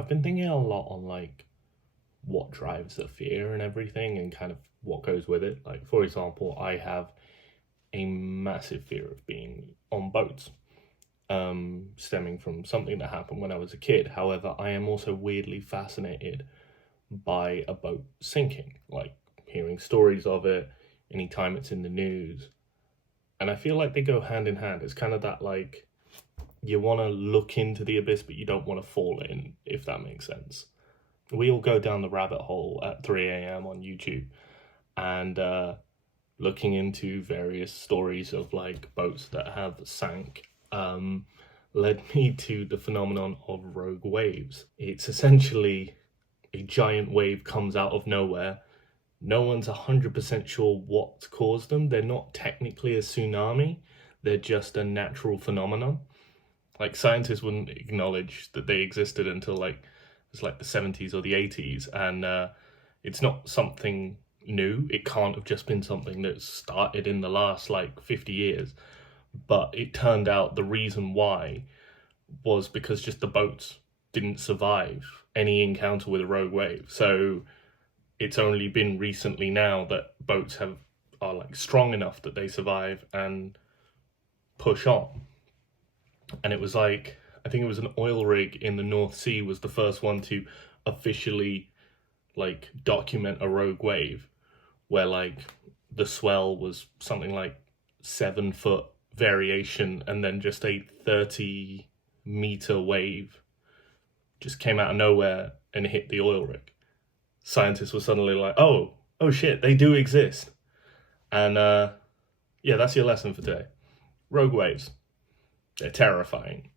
I've been thinking a lot on like what drives the fear and everything and kind of what goes with it. Like, for example, I have a massive fear of being on boats, stemming from something that happened when I was a kid. However, I am also weirdly fascinated by a boat sinking, like hearing stories of it anytime it's in the news. And I feel like they go hand in hand. It's kind of that like you want to look into the abyss, but you don't want to fall in, if that makes sense. We all go down the rabbit hole at 3 a.m. on YouTube and looking into various stories of like boats that have sank. Led me to the phenomenon of rogue waves. It's essentially a giant wave comes out of nowhere. No one's 100% sure what caused them. They're not technically a tsunami, they're just a natural phenomenon. Like scientists wouldn't acknowledge that they existed until like it's like the 70s or the 80s, and it's not something new. It can't have just been something that started in the last like 50 years. But it turned out the reason why was because just the boats didn't survive any encounter with a rogue wave. So it's only been recently now that boats have are like strong enough that they survive and push on. And it was like I think it was an oil rig in the North Sea was the first one to officially like document a rogue wave where like the swell was something like 7 foot variation and then just a 30-meter wave just came out of nowhere and hit the oil rig. Scientists were suddenly like, oh shit, they do exist. And yeah, that's your lesson for today. Rogue waves, they're terrifying.